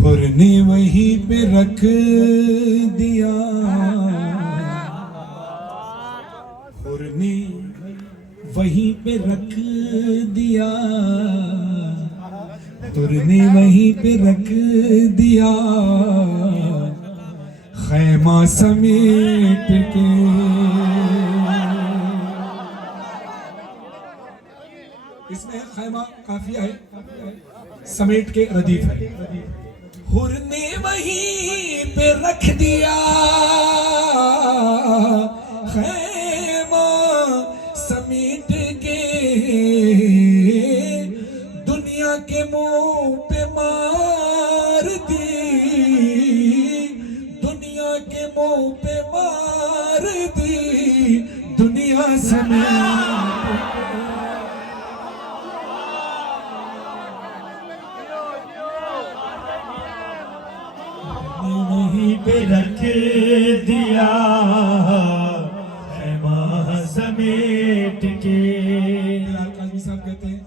हुर ने वहीं पे रख दिया, हुर ने वहीं पे रख दिया, हुर ने वहीं पे रख दिया, खैमा समेट के। इसमें खैमा काफिया है, समेट के रदीफ है। हुर ने वहीं पे रख दिया, खैमा समेट के, दुनिया के मुंह पे मार दी, दुनिया के मुंह पे मार दी, दुनिया समेट। वहीं पे रख दिया, खैमा समेट के। काजी साहब कहते हैं,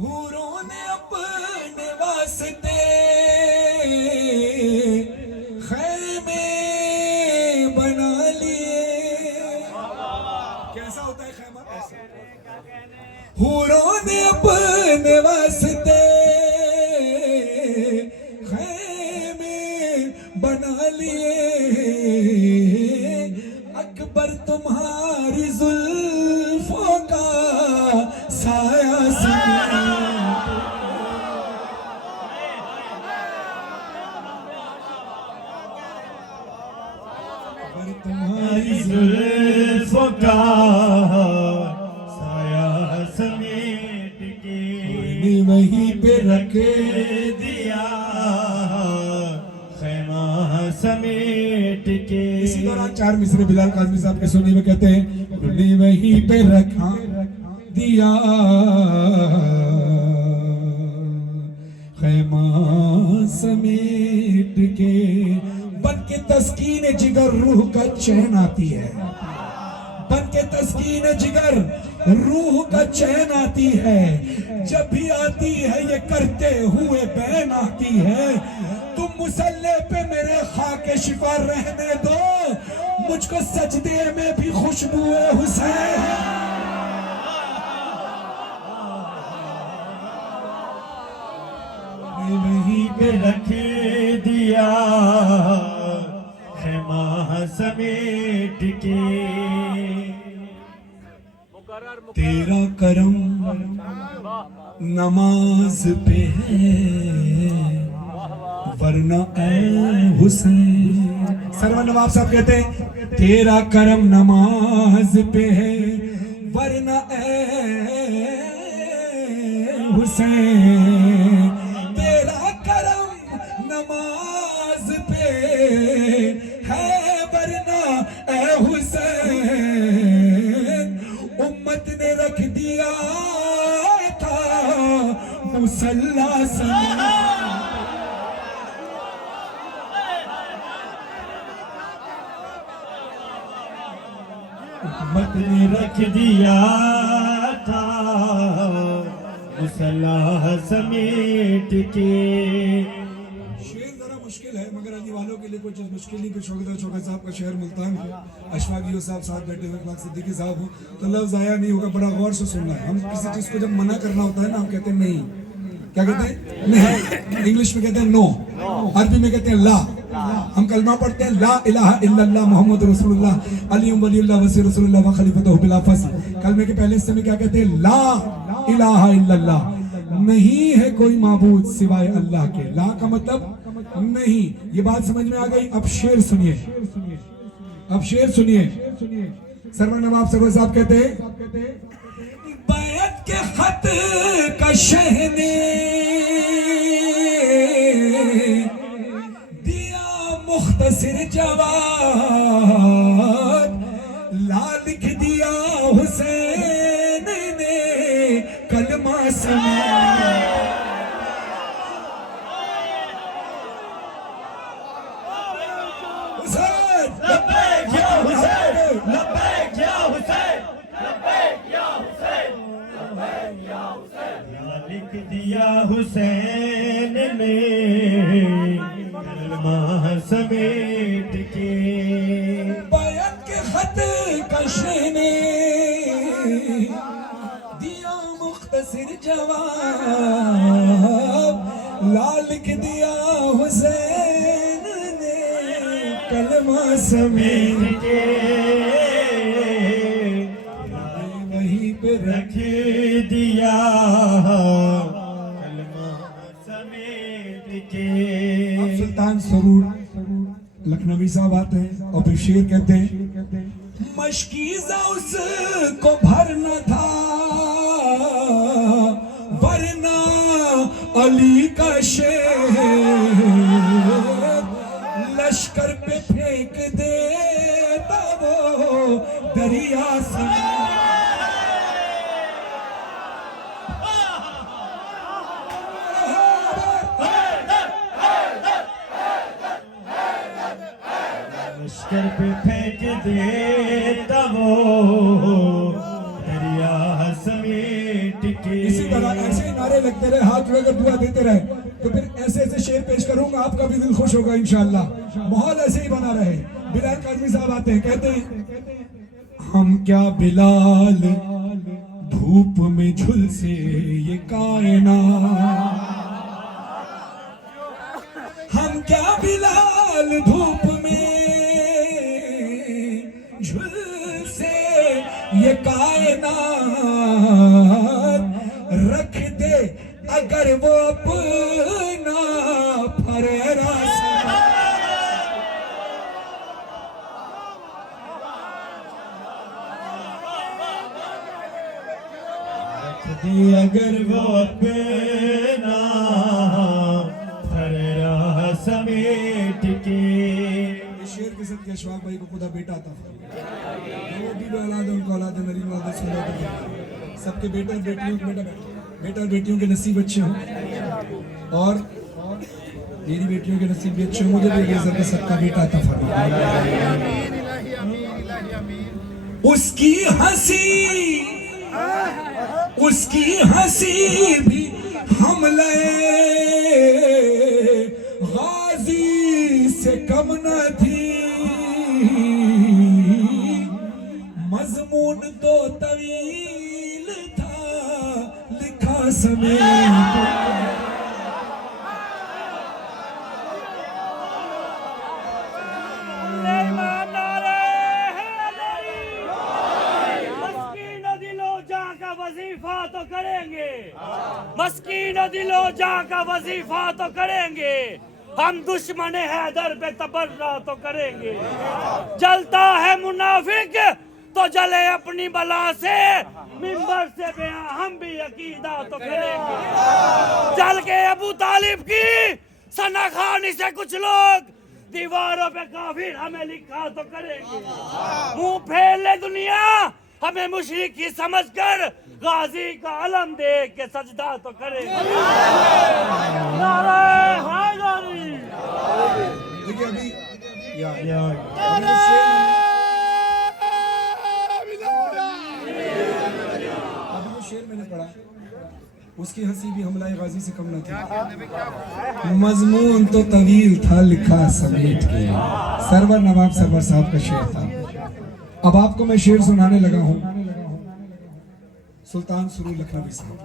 हूरों ने अपने वास्ते खैमे बना लिए। कैसा होता है खैमा? हूरों ने अपने वास्ते बना लिए, अकबर तुम्हारी जुल्फों का साया अकबर तुम्हारी जुल्फों का साया समेट के, वहीं पे रख दिया, समेट के। इसी दौरान चार मिसरे बिलाल काज़मी साहब के सुनने में कहते हैं, ने वहीं पे रखा दिया, खैमा समेट के। बन के तस्कीन जिगर रूह का चैन आती है, बन के तस्कीन जिगर रूह का चैन आती है, जब भी आती है ये करते हुए बैन आती है। तुम मुसल्ले पे मेरे खाके शिफा रहने दो, मुझको सजदे में भी खुशबू हुसैन। वहीं पे रख दिया, खैमा समेट के। तेरा करम नमाज पे है, वरना ऐ हुसैन। सरवर नवाब साहब कहते हैं, तेरा करम नमाज पे है, वरना ऐ हुसैन। तेरा करम नमाज पे है, वरना ऐ हुसैन। उम्मत ने रख दिया था मुसल्ला समेट, उम्मत ने रख दिया था मुसल्ला समेट के। शेर जरा मुश्किल है, मगर अली वालों के लिए कुछ मुश्किल नहीं। कुछ शौकत साहब का शहर मुल्तान है, अशफाक साहब साथ बैठे हुए, अखलाक सिद्दीकी साहब हो, तो लफ्ज़ आया नहीं होगा, बड़ा गौर से सुनना है। हम किसी चीज़ को जब मना करना होता है ना, हम कहते हैं नहीं। क्या कहते हैं? नहीं। इंग्लिश में कहते हैं नो, अरबी में कहते हैं ला। हम कलमा पढ़ते हैं, ला इलाहा इल्लल्लाह मुहम्मद रसूलुल्लाह अली वलीउल्लाह वसी रसूलुल्लाह व खलीफतुहु बिला फस्ल। कलमे के पहले हिस्से में क्या कहते हैं? ला इलाहा इल्लल्लाह, नहीं है कोई माबूद सिवाय अल्लाह के। ला का मतलब नहीं। ये बात समझ में आ गई? अब शेर सुनिए, अब शेर सुनिए। सरवर नवाब सरवर साहब कहते हैं, बैत के खत का शहने दिया मुख्तसर जवाब, ला लिख दिया हुसैन ने कलमा समेट। लिख दिया हुसैन ने कलमा समेट के बैत के खत कशे ने दिया मुख्तसर जवाब, लाल के दिया हुसैन ने कलमा समेट के वहीं पे रख दिया कलमा समेट के। अब सुल्तान सरूर लखनवी साहब आते हैं और फिर शेर कहते हैं, मशकीज़ा उसको भरना था वरना अली का शेर लश्कर पे फेंक देता वो दरिया से। लश्कर पे फेंक देता वो दरिया समेट के। इसी तरह ऐसे ही नारे लगते रहे, हाथ जोड़कर दुआ देते रहे, तो फिर ऐसे ऐसे शेर पेश करूंगा, आपका भी दिल खुश होगा इंशाअल्लाह। माहौल ऐसे ही बना रहे। बिलाल काज़मी साहब आते हैं, कहते हैं, हम क्या बिलाल धूप में झुलसे ये कायनात, हम क्या बिलाल धूप में झुलसे ये कायनात, रख दे अगर वो अपना फरेरा दी अगर वो अपना फरेरा समेट के। शेर के साथ अशफाक भाई को खुदा बेटा था, वो भी औलाद उनको औलाद नरी औलाद सुलाद सबके बेटे और बेटियों के बेटा और बेटियों के नसीब अच्छे हों, और मेरी बेटियों के नसीब भी अच्छे हों। मुझे भी अल्लाह के सबका बेटा था फरमाए। उसकी हंसी भी हमले गाजी से कम न थी, मजमून तो तवील था लिखा समेत। वजीफा तो करेंगे, मस्कीन दिलो जा का वजीफा तो करेंगे, हम दुश्मन हैदर पे तबर्रा तो करेंगे। जलता है मुनाफिक तो जले अपनी बला से, मिंबर से बयां हम भी अकीदा तो करेंगे। जल के अबू तालिब की सना खानी से कुछ लोग दीवारों पे काफिर हमें लिखा तो करेंगे। मुंह फेर ले दुनिया हमें मुशरिक ही समझकर, गाजी का अलम देख के सजदा तो करेंगे। नारे हैदरी। देखिए अभी वो शेर मैंने पढ़ा, उसकी हंसी भी हमला गाजी से कम न थी, मजमून तो तवील था लिखा समेट के। सरवर नवाब सरवर साहब का शेर था। अब आपको मैं शेर सुनाने लगा हूं, सुल्तान सुरूर लखनवी साहब।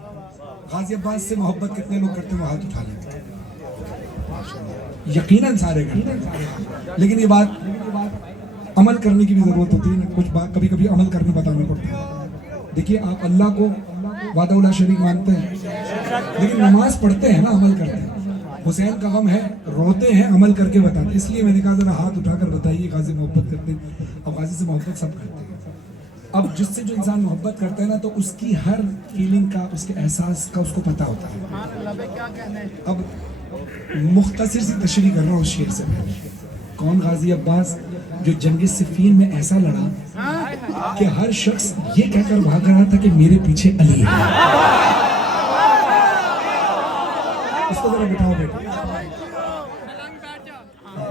गाजी अब्बास से मोहब्बत कितने लोग करते हैं, हाथ उठा लेते हैं, यकीनन सारे करते हैं, लेकिन ये बात अमल करने की भी जरूरत होती है ना। कुछ बात कभी कभी अमल करने बताना पड़ता है। देखिए आप अल्लाह को वादा शरीक मानते हैं, लेकिन नमाज पढ़ते हैं ना, अमल करते हैं। हुसैन का गम है, रोते हैं, अमल करके बताते। इसलिए मैंने कहा जरा हाथ उठाकर बताइए गाजी मोहब्बत करते हैं। अब गाजी से मोहब्बत सब करते हैं। अब जिससे जो इंसान मोहब्बत करता है ना, तो उसकी हर फीलिंग का, उसके एहसास का उसको पता होता है। अब मुख्तसर सी तशरीह कर रहा हूँ उस शेर से पहले। कौन गाजी अब्बास जो जंग सिफीन में ऐसा लड़ा कि हर शख्स ये कहकर भाग रहा था कि मेरे पीछे अली है। इसको जरा बिठाओ बेटा।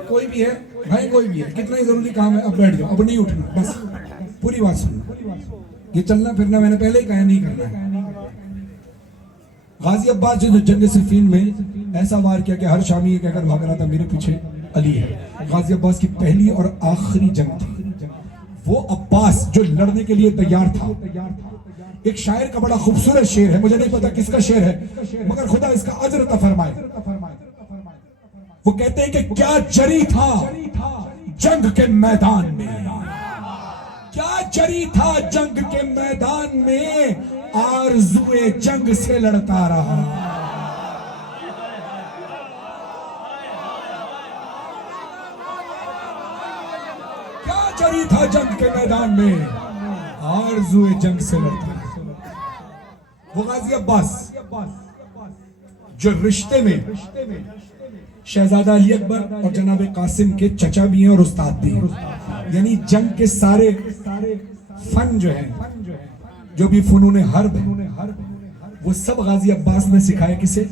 कोई भी है भाई, कोई भी है, कितना ही जरूरी काम है, अब बैठ जाओ, अब नहीं उठना, बस पूरी बात सुनना। ये चलना फिरना मैंने पहले ही कहा नहीं करना है। गाजी अब्बास जो जंग सिफीन में ऐसा वार किया कि हर शामी ये कहकर भाग रहा था मेरे पीछे अली है। गाजी अब्बास की पहली और आखिरी जंग थी। वो अब्बास जो लड़ने के लिए तैयार था। एक शायर का बड़ा खूबसूरत शेर है, मुझे नहीं पता किसका शेर है, मगर खुदा इसका अजर अता फरमाए। वो कहते हैं कि क्या जरी था जंग के मैदान में, क्या जरी था जंग के मैदान में, आरज़ुए जंग से लड़ता रहा। क्या जरी था जंग के मैदान में, आरज़ुए जंग से लड़ता रहा। वो गाजी अब्बास जो रिश्ते में शहजादा अली अकबर और जनाब कासिम के चचा भी हैं और उस्ताद भी हैं, यानी जंग के सारे फन जो हैं, जो भी फनूने हर्ब है, वो सब गाजी अब्बास ने सिखाया। किसे?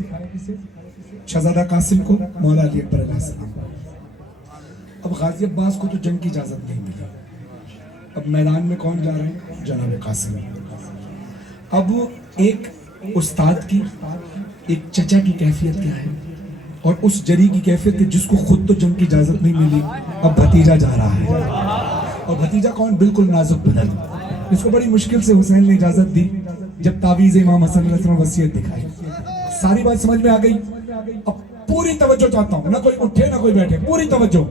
शहजादा कासिम को, मौला अली अकबर अलैहिस्सलाम। अब गाजी अब्बास को तो जंग की इजाजत नहीं मिली। अब मैदान में कौन जा रहे हैं? जनाब कासिम। अब एक उस्ताद की, एक चचा की कैफियत क्या है, और उस जरी की कैफियत जिसको खुद तो जंग की इजाजत नहीं मिली, अब भतीजा जा रहा है। और भतीजा कौन? बिल्कुल नाजुक बदन, इसको बड़ी मुश्किल से हुसैन ने इजाजत दी जब तावीज़ इमाम हसन अलैहिस्सलाम वसीयत दिखाई। सारी बात समझ में आ गई। अब पूरी तवज्जो चाहता हूँ, ना कोई उठे ना कोई बैठे, पूरी तवज्जो।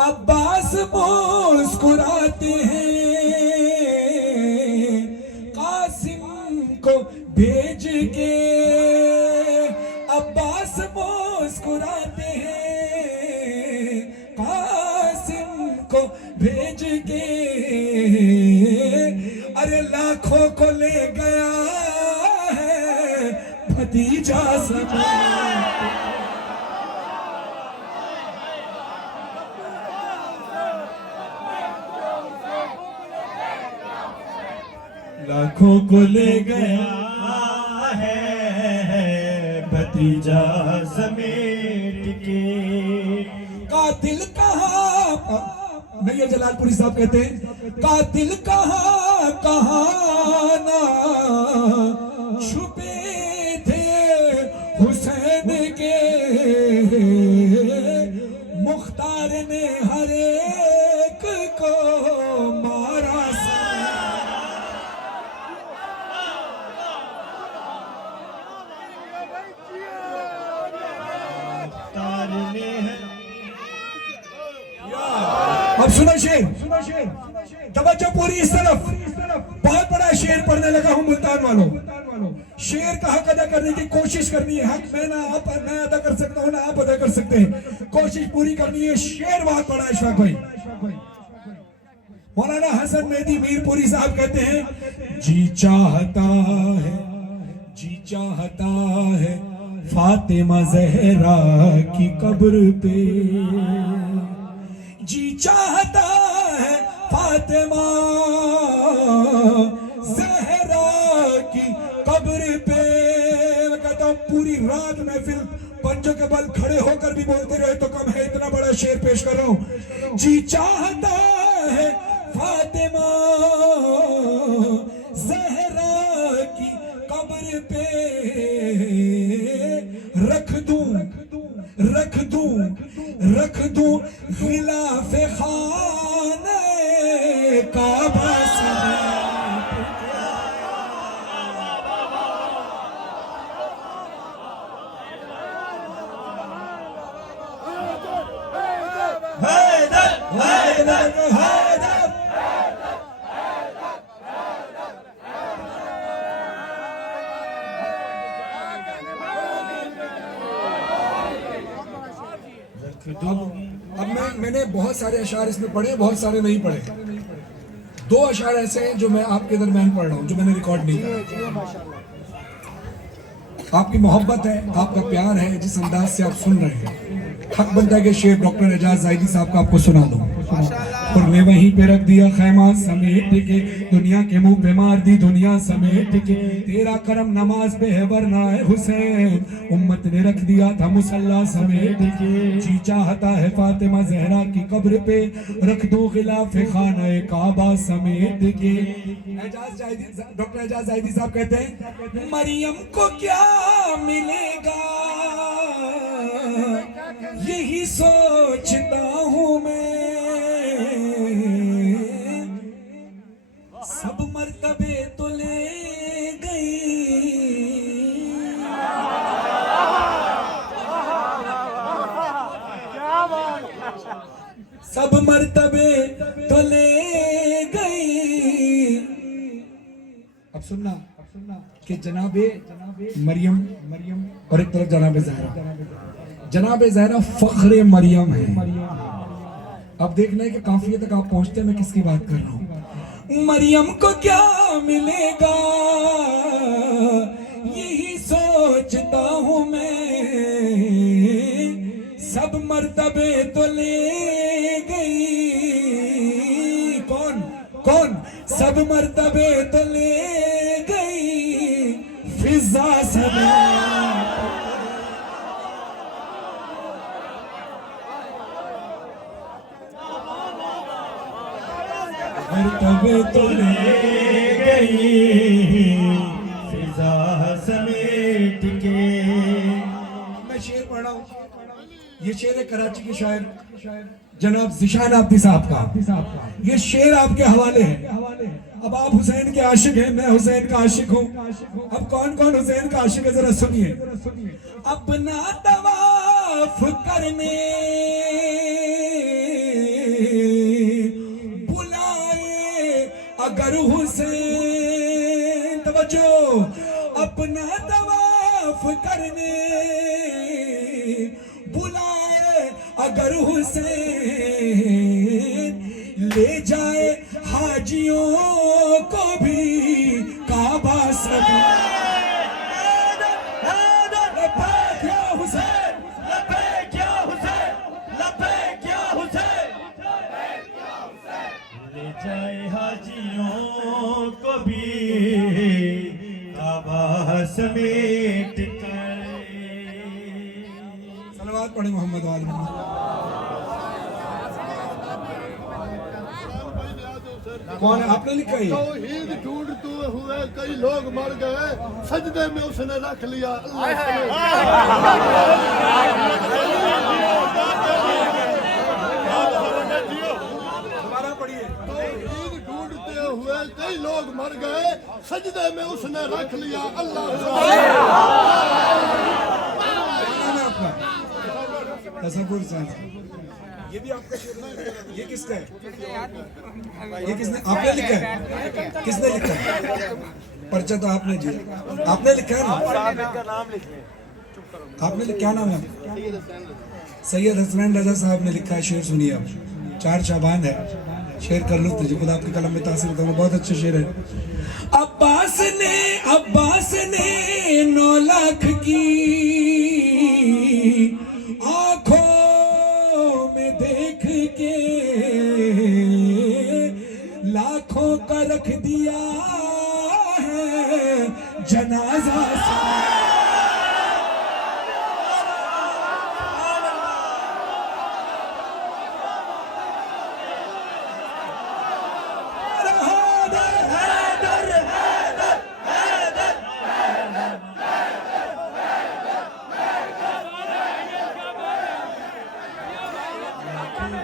अब्बास मुस्कुराते हैं कासिम को भेज के, अब्बास मुस्कुराते हैं कासिम को भेज के, अरे लाखों को ले गया है भतीजा समेत। लाखों को ले गया है भतीजा समेट के। कातिल कहाँ, नैयर जलालपुरी साहब कहते हैं, कातिल कहाँ कहाँ ना छुपे थे हुसैन के, मुख्तार ने हर एक को मारा। अब सुनो शेर, तवज्जो पूरी इस तरफ। बहुत बड़ा शेर पढ़ने लगा हूं मुल्तान वालों। शेर का हक अदा करने की कोशिश करनी है। हक मैं अदा कर सकता हूं, ना आप अदा कर सकते हैं। कोशिश पूरी करनी है। शेर बहुत बड़ा है इशफाक भाई। मौलाना हसन मेहदी मीरपुरी साहब कहते हैं, जी चाहता है, जी चाहता है फातिमा जहरा की कब्र पे, जी चाहता है फातिमा जहरा की कब्र पे। मैं कहता हूँ पूरी रात महफिल पंजों के बल खड़े होकर भी बोलते रहे तो कम है। इतना बड़ा शेर पेश कर रहा हूँ। जी चाहता है फातिमा जहरा की कब्र पे, रख दूं रख दूं रख दूं खिलाफे खाने काबा समेत। हैदर हैदर हैदर। अब मैंने बहुत सारे अशार इसमें पढ़े, बहुत सारे नहीं पढ़े। दो अशार ऐसे हैं जो मैं आपके दरमियान पढ़ रहा हूँ, जो मैंने रिकॉर्ड नहीं किया। आपकी मोहब्बत है, आपका प्यार है, जिस अंदाज से आप सुन रहे हैं, हक बनता है कि शेर डॉक्टर एजाज जायदी साहब का आपको सुना दूं। और मैं वही वहीं पे रख दिया खैमा समेट के, दुनिया के मुंह पे मार दी दुनिया समेट के। तेरा करम नमाज पे है वरना है हुसैन, उम्मत ने रख दिया था मुसल्ला समेट के। जी चाहता है फातिमा जहरा की कब्र पे रख दो खिलाफे खाना काबा समेट के। डॉक्टर एजाज जाहिदी साहब कहते हैं मरियम को क्या मिलेगा यही सोचता हूं मैं, सब मर्तबे तो ले गई। सब मर्तबे तो ले गई। अब सुनना कि जनाबे मरियम और एक तरफ जनाबे ज़हरा फख्रे मरियम है। अब देखना है कि काफियत तक आप पहुंचते हैं मैं किसकी बात कर रहा हूं। मरियम को क्या मिलेगा यही सोचता हूं मैं, सब मर्तबे तो ले गई। कौन सब मर्तबे तो ले गई फिजा समेत। मर्तबे तो ले गई फिजा समेट के। मैं शेर पढ़ रहा हूँ, ये शेर है कराची के शायर जनाब ज़िशान आब्दी साहब का। ये शेर आपके हवाले है। अब आप हुसैन के आशिक हैं, मैं हुसैन का आशिक हूँ। अब कौन कौन हुसैन का आशिक है जरा सुनिए। अपना तवाफ करने बुलाए अगर हुसैन, तवज्जो, अपना तवाफ करने बुलाए अगर हुसैन, ले जाए हाजियों को भी काबा समेत। ले जाए हाजियों को भी काबा समेट कर। सलवात पढ़े मोहम्मद वाले। कौन है आपने लिखा है? तौहीद ढूंढते हुए कई लोग मर गए, सजदे में उसने रख लिया दोबारा पढ़िए। तौहीद ढूंढते हुए कई लोग मर गए, सजदे में उसने रख लिया अल्लाह। तसव्वुर साहब ये भी आपका शेर है? ये किसका है? ये किसने आपने लिखा है? किसने लिखा है? पर्चा तो आपने दिया, आपने लिखा है ना? आपने क्या नाम है? सैयद हसनैन रजा साहब ने लिखा है शेर। सुनिए आप, 4 शाबान है, शेर कर लो तुझे खुदा आपकी कलम में तासीर होता है। बहुत अच्छा शेर है। अब्बास ने 9 लाख की आंखों में देख के लाखों का रख दिया है जनाजा।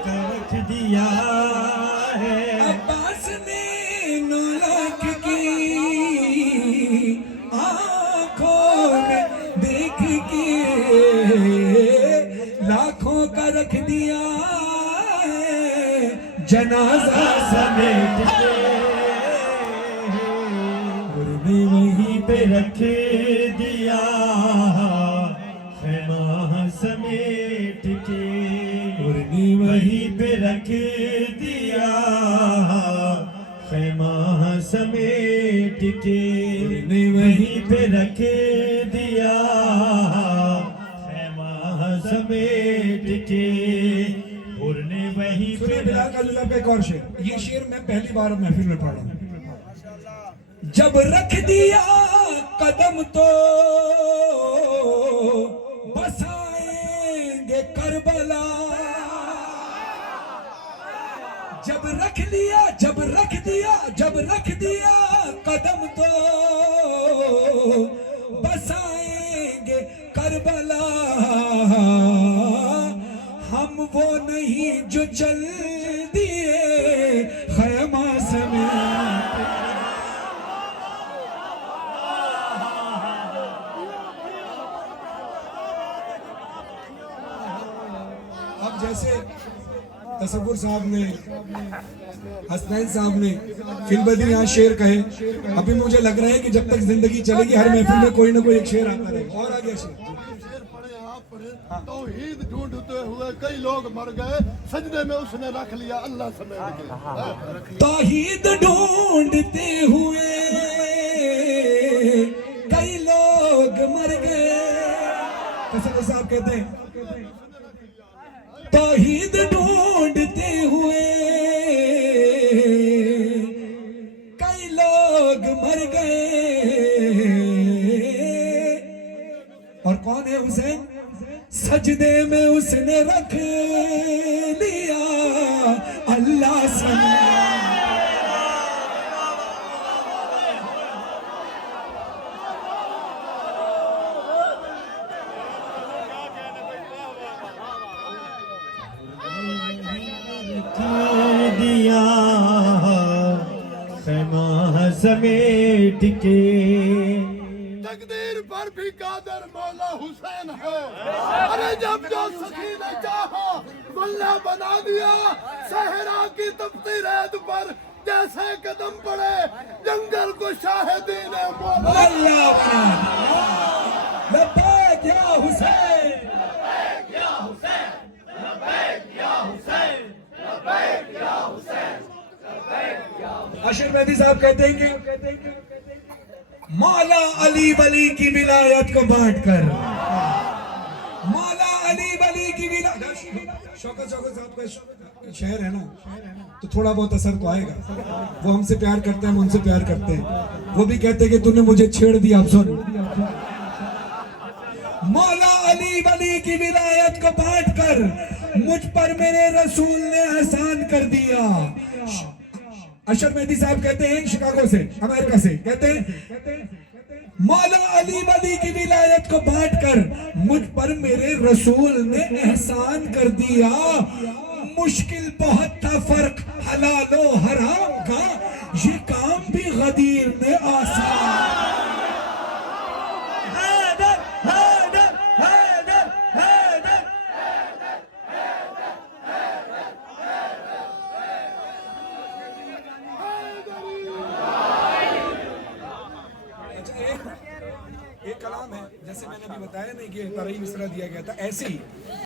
रख दिया है अब्बास ने 9 लाख की आंखों में देख के लाखों का रख दिया है जनाजा समेट के। उन्हें वहीं पे रख दिया खैमा समेट के। उन्हें वहीं पे रख दिया खैमा समेट के। उन्हें वहीं पे रख दिया खैमा समेट के। उन्हें वहीं सुनिए बिलाल काजी साहब का एक और शेर, ये शेर मैं पहली बार महफिल में पढ़ रहा हूँ। जब रख दिया कदम तो बसाएंगे करबला, जब रख दिया कदम तो बसाएंगे करबला, हम वो नहीं जो चल दिए खैमा समेत। अब जैसे तसव्वुर साहब ने, हसनैन साहब ने, फिलबदी यहाँ शेर कहे, अभी मुझे लग रहा है कि जब तक जिंदगी चलेगी हर महफिल में कोई ना कोई एक शेर आता रहेगा। और आगे शेर शेर पढ़े आप पढ़े। तौहीद ढूंढते हुए कई लोग मर गए, सजदे में उसने रख लिया अल्लाह समेत के। तौहीद ढूंढते हुए कई लोग मर गए। तसव्वुर साहब कहते हैं तौहीद ढूंढते हुए कई लोग मर गए। और कौन है हुसैन? सजदे में उसने रख लिया अल्लाह से। दिया खैमा समेट के, तकदीर पर भी कादर मौला हुसैन है। अरे जब जो सखी ने चाहा वल्ला बना दिया, सहरा की तपती रेत पर जैसे कदम पड़े जंगल को शाहिदीन मौला। अल्लाह लब्बैक या हुसैन, अशर मेहदी साहब कहते हैं कि मौला अली वली की विलायत को बांटकर, मौला अली वली की विलायत। शौकत साहब का शहर है ना, तो थोड़ा बहुत असर तो आएगा। वो हमसे प्यार करते हैं, हम उनसे प्यार करते हैं। वो भी कहते हैं कि तूने मुझे छेड़ दिया। अब सुन, मौला अली वली की विलायत को बांटकर मुझ पर मेरे रसूल ने एहसान कर दिया। अशर मेहदी साहब कहते हैं शिकागो से, अमेरिका से, कहते हैं मौला अली वली की विलायत को बांटकर मुझ पर मेरे रसूल ने एहसान कर दिया। मुश्किल बहुत था फर्क हलालो हराम का, ये काम भी गदीर ने आसान। एक कलाम है, जैसे मैंने अभी बताया नहीं कि तरई मिसरा दिया गया था, ऐसे ही